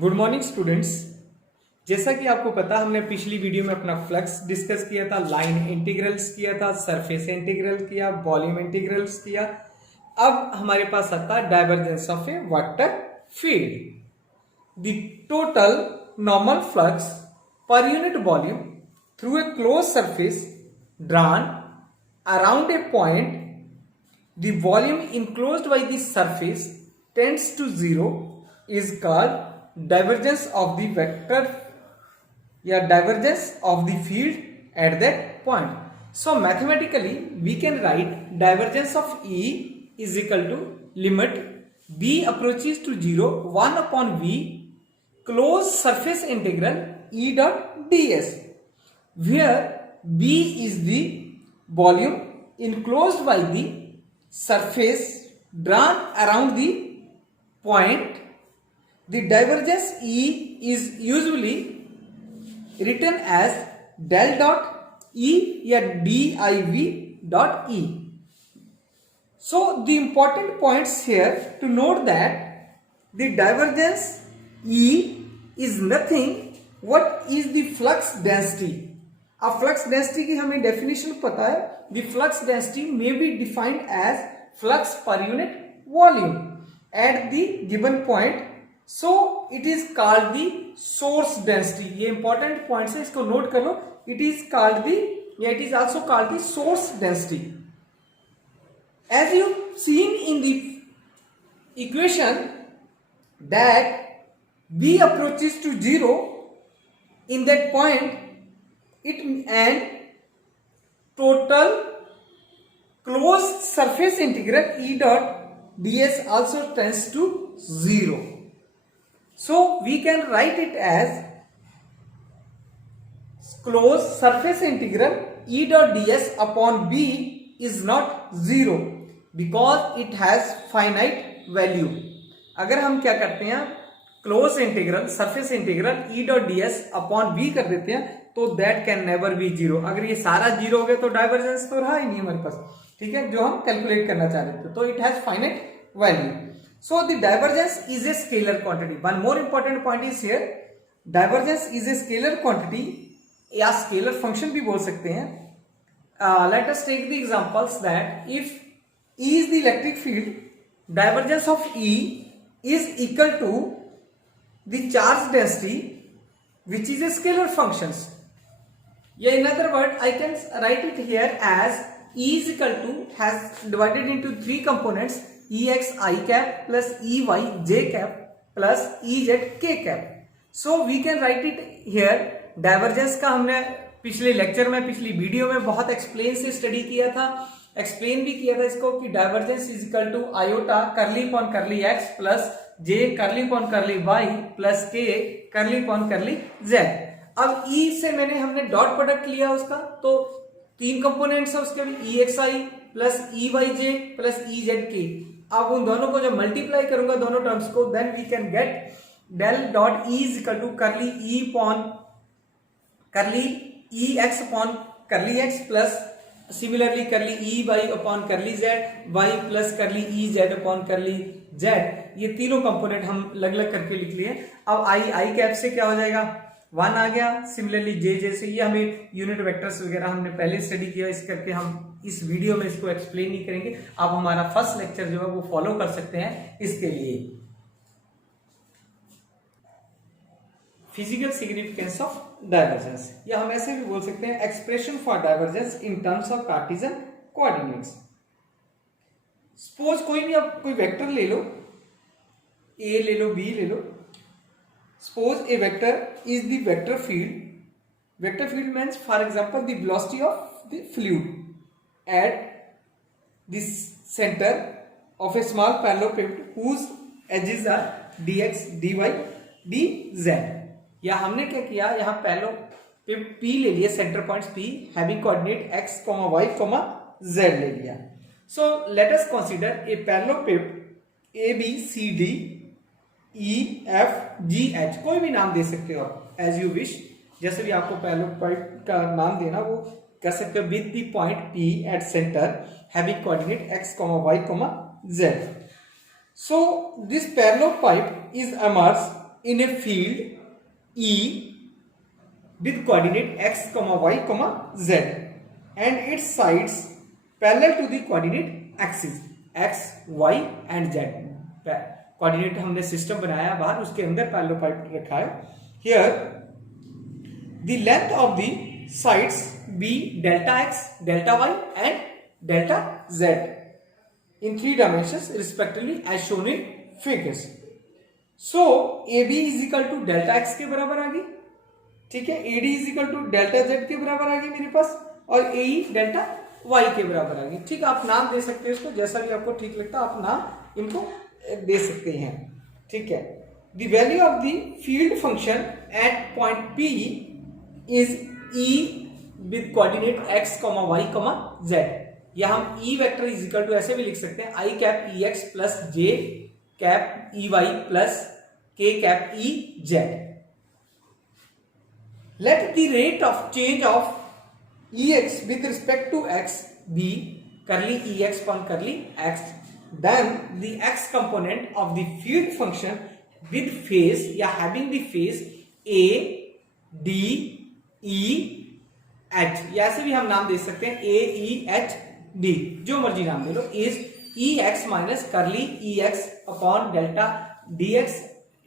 Good morning students. जैसा कि आपको पता, हमने पिछली वीडियो में अपना फ्लक्स डिस्कस किया था, लाइन इंटीग्रल्स किया था, सरफेस इंटीग्रल किया, वॉल्यूम इंटीग्रल्स किया। अब हमारे पास आता है divergence of a vector field. The total normal flux per unit volume through a close surface drawn around a point, the volume enclosed by the surface tends to zero is called divergence of the vector या divergence of the field at that point. So mathematically we can write divergence of E is equal to limit B approaches to 0 1 upon V closed surface integral E dot ds, where B is the volume enclosed by the surface drawn around the point. The divergence E is usually written as del dot E या div dot E. So the important points here to note that the divergence E is nothing. What is the flux density? अब flux density की हमें definition पता है. The flux density may be defined as flux per unit volume at the given point. So it is called the source density. ये important points है, इसको note कर लो. It is called the या it is also called the source density. As you seen in the equation that B approaches to 0 in that point, it and total closed surface integral E dot ds also tends to 0. So we can write it as closed surface integral E dot ds upon B is not 0 because it has finite value. अगर हम क्या करते हैं, close integral surface integral E dot ds upon B कर देते हैं, तो that can never be zero. अगर ये सारा जीरो हो गया तो डाइवर्जेंस तो रहा ही नहीं हमारे पास, ठीक है, जो हम कैलकुलेट करना चाह रहे थे. तो it has finite value. So the divergence is a scalar quantity. One more important point is here, divergence is a scalar quantity या scalar function भी बोल सकते हैं. Let us take the examples that if E is the electric field, divergence of E is equal to the charge density, which is a scalar functions. Yeah, in other words, I can write it here as E is equal to has divided into three components. Ex I cap plus Ey j cap plus Ez k cap. So we can write it here. Divergence का हमने पिछले lecture में, पिछली video में बहुत explain से study किया था, एक्सप्लेन भी किया था इसको कि divergence is equal to iota curly upon curly x plus J curly upon करली वाई प्लस के करली पॉन करली जेड. अब ई से हमने डॉट प्रोडक्ट लिया उसका, तो तीन कंपोनेंट्स है उसके भी, ई एक्स आई प्लस ई वाई जे प्लस ई जेड के. अब उन दोनों को जब मल्टीप्लाई करूंगा दोनों टर्म्स को, then we can get del dot E is equal to curly E upon curly E X upon curly x plus similarly curly E Y upon curly Z Y plus curly E Z upon curly Z. ये तीनों component हम अलग अलग करके लिख लिए. अब आई cap से क्या हो जाएगा, 1 आ गया. सिमिलरली जे से, ये हमें यूनिट वेक्टर्स वगैरह हमने पहले स्टडी किया, इस करके हम इस वीडियो में इसको एक्सप्लेन नहीं करेंगे. आप हमारा फर्स्ट लेक्चर जो है वो फॉलो कर सकते हैं इसके लिए. फिजिकल सिग्निफिकेंस ऑफ डाइवर्जेंस, या हम ऐसे भी बोल सकते हैं expression for divergence in terms of Cartesian coordinates. Suppose कोई भी आप कोई वेक्टर ले लो, ए ले लो, बी ले लो. Suppose a vector is the vector field. Vector field means, for example, the velocity of the fluid at the center of a small parallelepiped whose edges are dx, dy, dz. या हमने क्या किया, यहाँ parallelepiped P ले लिया, centre points P having coordinate x, y, z ले लिया. So let us consider a parallelepiped A B C D E F G H, कोई भी नाम दे सकते हो आप एज यू विश, जैसे भी आपको पैरेललेपिपेड का नाम देना वो कर सकते हो. With the point P at centre having coordinate x, y, z. So this parallel pipe is immersed in a field E with coordinate x, y, z and its sides parallel to the coordinate axis x, y and z. Coordinate हमने system बनाया बाहर, उसके अंदर पैरेललोपाइड रखा है. Here the length of the sides be delta x, delta y and delta z in 3 dimensions respectively as shown in figures. So AB is equal to delta x के बराबर आ गई, ठीक है. AD is equal to delta z के बराबर आ गई मेरे पास, और AE delta y के बराबर आ गई. ठीक, आप नाम दे सकते हैं इसको, जैसा भी आपको ठीक लगता है आप नाम इनको दे सकते हैं. ठीक है. The value of the field function at point P is E with coordinate x, y, z. या हम E vector is equal to ऐसे भी लिख सकते हैं I cap EX plus J cap EY plus K cap EZ. Let the rate of change of EX with respect to x be curly EX upon curly x. Then the x component of the field function with phase या having the phase A, D, E, H, या ऐसे भी हम नाम दे सकते हैं A, E, H, D, जो मर्जी नाम दे लो, is EX माइनस करली EX upon delta DX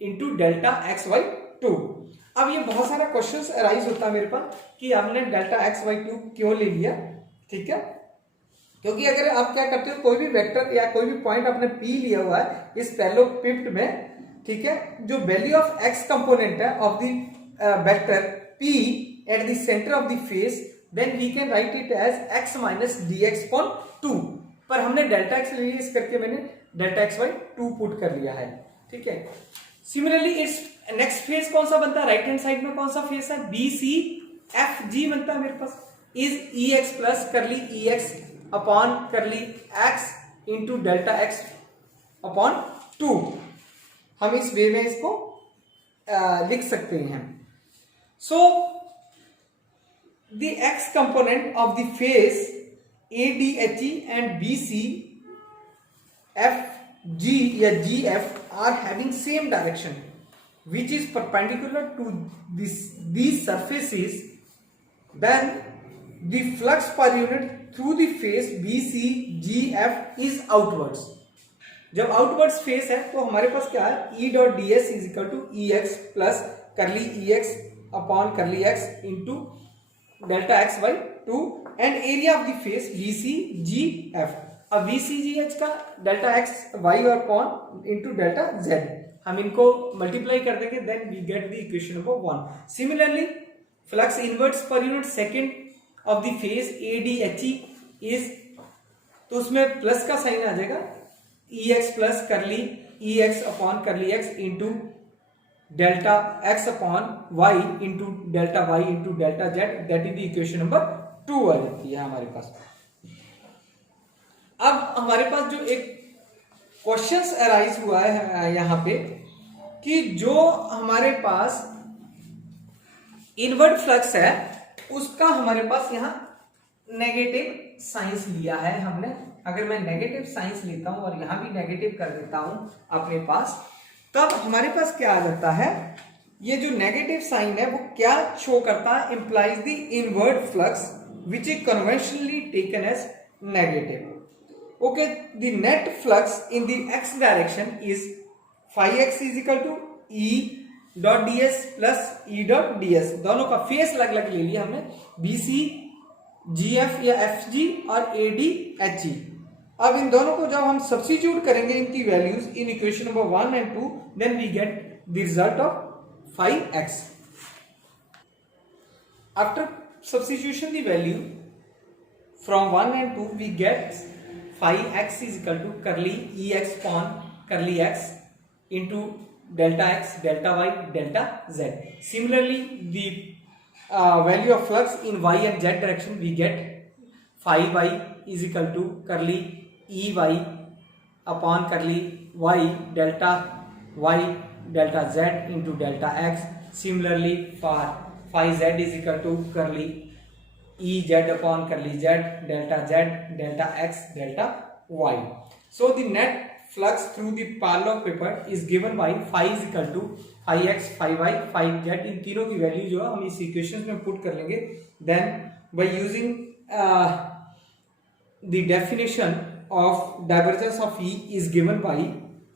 into delta XY2. अब ये बहुत सारा क्वेश्चंस अराइज होता है मेरे पास कि हमने डेल्टा XY2 क्यों ले लिया. ठीक है, क्योंकि अगर आप क्या करते हो, कोई भी वेक्टर या कोई भी पॉइंट आपने P लिया हुआ है इस पैरेललोपिड में, ठीक है, जो वैल्यू ऑफ x कंपोनेंट है of the vector P at the center of the face, then we can write it as x minus dx upon 2. पर हमने डेल्टा x ले लिया, इस करके मैंने डेल्टा XY2 पुट कर लिया है. ठीक है. सिमिलरली इट्स नेक्स्ट फेस कौन सा बनता है, राइट हैंड साइड में कौन सा फेस है, BCFG बनता है मेरे पास, is EX plus curly EX upon curly x into delta x upon 2. हम इस वे में इसको लिख सकते हैं. So the x component of the face ADHE and BCFG या GF are having same direction which is perpendicular to these surfaces, then the flux per unit through the face BCGF is outwards. जब outwards face है तो हमारे पास क्या है, E dot D S is equal to EX plus curly EX upon curly X into delta XY2 and area of the face BCGF. अब BCGH का delta XY और अपॉन इंटू डेल्टा Z, हम इनको मल्टीप्लाई कर देंगे, then we get the equation number 1. Similarly flux inwards per unit second of the face ADHE is, तो उसमें plus का साइन आ जाएगा, EX plus curly EX upon curly X into delta X upon Y into delta Y into delta Z, that is the equation number 2 आ जाती है हमारे पास. अब हमारे पास जो एक क्वेश्चंस अराइज हुआ है यहाँ पे कि जो हमारे पास इनवर्ट फ्लक्स है उसका हमारे पास यहाँ नेगेटिव साइंस लिया है हमने. अगर मैं नेगेटिव साइंस लेता हूं और यहां भी नेगेटिव कर देता हूं अपने पास, तब हमारे पास क्या आ जाता है, ये जो नेगेटिव साइन है वो क्या शो करता है, implies the inward flux which is conventionally taken as negative. Okay, the net flux in the X direction is phi X is equal to E dot D S plus E dot D S. दोनों का face अलग अलग ले लिया हमने, BCGF या FG और ADHE. अब इन दोनों को जब हम सब्स्टिट्यूट करेंगे इनकी values in equation number 1 and 2, then we get the result of phi X. After substitution the value from 1 and 2 we get phi X is equal to curly EX upon curly X into delta X delta Y delta Z. Similarly the value of flux in Y and Z direction we get phi Y is equal to curly EY upon curly Y delta Y delta Z into delta X. Similarly for phi Z is equal to curly EZ upon curly Z delta Z delta X delta Y. So the net flux through the parallel paper is given by phi is equal to phi x, phi y, phi z. इन तीनों की value जो है हम इस equation में put कर लेंगे. Then by using the definition of divergence of E is given by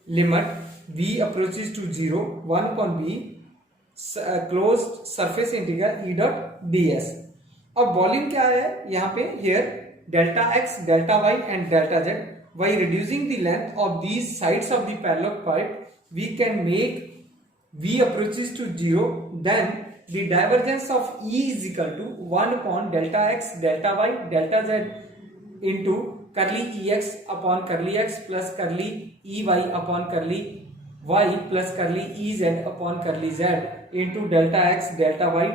limit v approaches to 0 1 upon b closed surface integral E dot ds. अब वॉल्यूम क्या है यहाँ पे, here delta x, delta y and delta z. By reducing the length of these sides of the parallel pipe, we can make v approaches to 0. Then the divergence of E is equal to 1 upon delta x, delta y, delta z into curly ex upon curly x plus curly ey upon curly y plus curly ez upon curly z into delta x, delta y,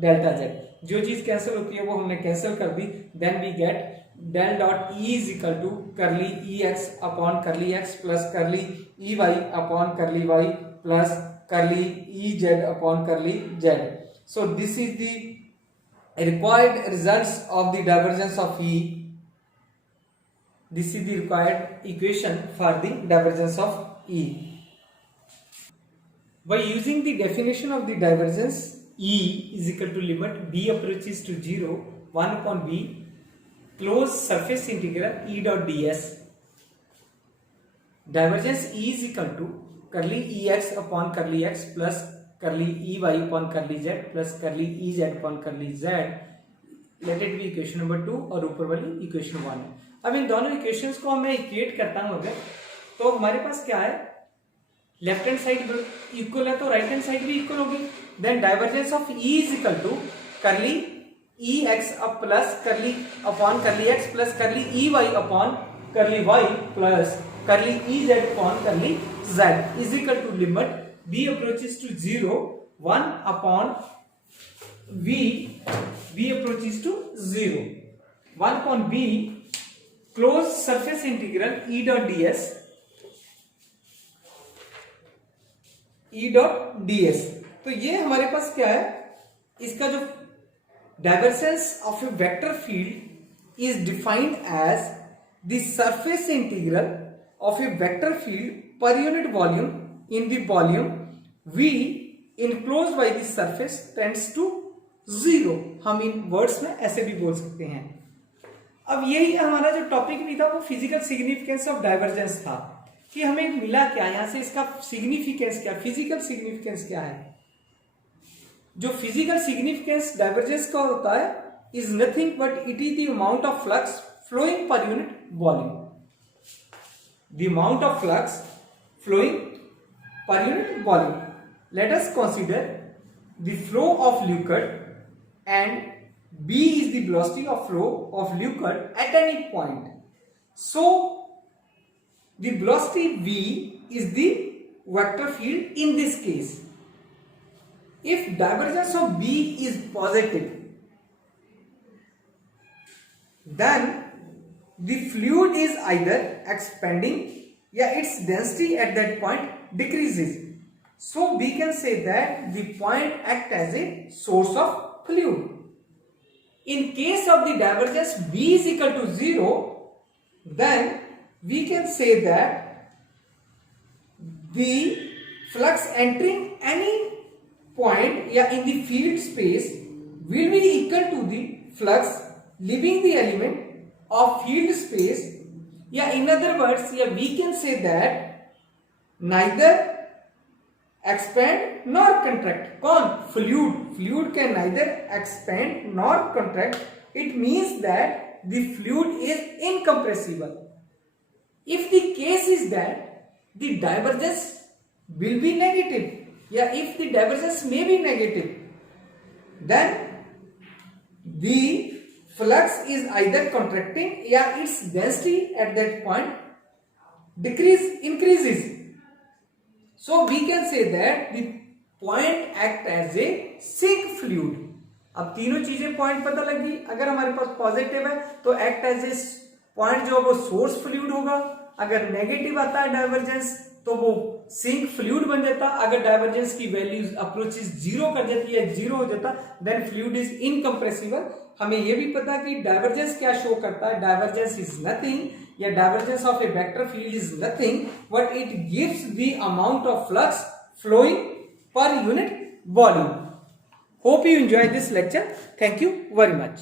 delta z. जो चीज cancel होती है वो हमने cancel कर दी. Then we get del dot E is equal to curly ex upon curly x plus curly ey upon curly y plus curly ez upon curly z. So this is the required results of the divergence of E. This is the required equation for the divergence of E. By using the definition of the divergence, E is equal to limit b approaches to 0 1 upon b closed surface integral E dot ds. Divergence E is equal to curly ex upon curly x plus curly ey upon curly z plus curly ez upon curly z. Let it be equation number 2 और ऊपर वाली equation 1 है. अब इन दोनों equations को मैं equate करता हूं अगर, तो हमारे पास क्या है, लेफ्ट हैंड साइड इक्वल है तो राइट हैंड साइड भी इक्वल होगी. Then divergence of E is equal to curly E x अब plus curly upon curly x plus curly E Y upon curly y plus curly E Z upon curly z is equal to limit b approaches to 0 1 upon v approaches to 0 1 upon b closed surface integral E dot ds तो ये हमारे पास क्या है, इसका जो divergence of a vector field is defined as the surface integral of a vector field per unit volume in the volume v enclosed by the surface tends to 0. हम इन words में ऐसे भी बोल सकते हैं. अब यही हमारा जो टॉपिक भी था वो फिजिकल सिग्निफिकेंस ऑफ डाइवर्जेंस था, कि हमें मिला क्या यहां से, इसका सिग्निफिकेंस क्या, फिजिकल सिग्निफिकेंस क्या है. जो फिजिकल सिग्निफिकेंस डाइवर्जेंस का होता है is nothing but it is the amount of flux flowing per unit volume. The amount of flux flowing per unit volume. Let us consider the flow of liquid and b is the velocity of flow of liquid at any point. So the velocity v is the vector field in this case. If divergence of b is positive, then the fluid is either expanding or its density at that point decreases. So we can say that the point acts as a source of fluid. In case of the divergence b is equal to 0, then we can say that the flux entering any point in the field space will be equal to the flux leaving the element of field space. In other words, we can say that neither expand nor contract. कौन? fluid can neither expand nor contract. It means that the fluid is incompressible. If the case is that the divergence will be negative, if the divergence may be negative, then the flux is either contracting or its density at that point increases. So we can say that the point act as a sink fluid. अब तीनों चीजें point पता लगी. अगर हमारे पास positive है तो act as a point जो वो सोर्स फ्लूइड होगा. अगर नेगेटिव आता है डाइवर्जेंस तो वो सिंक फ्लूइड बन जाता. अगर डाइवर्जेंस की वैल्यू अप्रोचेस 0 कर जाती है, 0 हो जाता, देन फ्लूइड इज इनकम्प्रेसिबल. हमें यह भी पता कि डाइवर्जेंस क्या शो करता है. डाइवर्जेंस इज नथिंग या divergence of a vector field is nothing but it gives the amount of flux flowing per unit volume. Hope you enjoy this lecture. Thank you very much.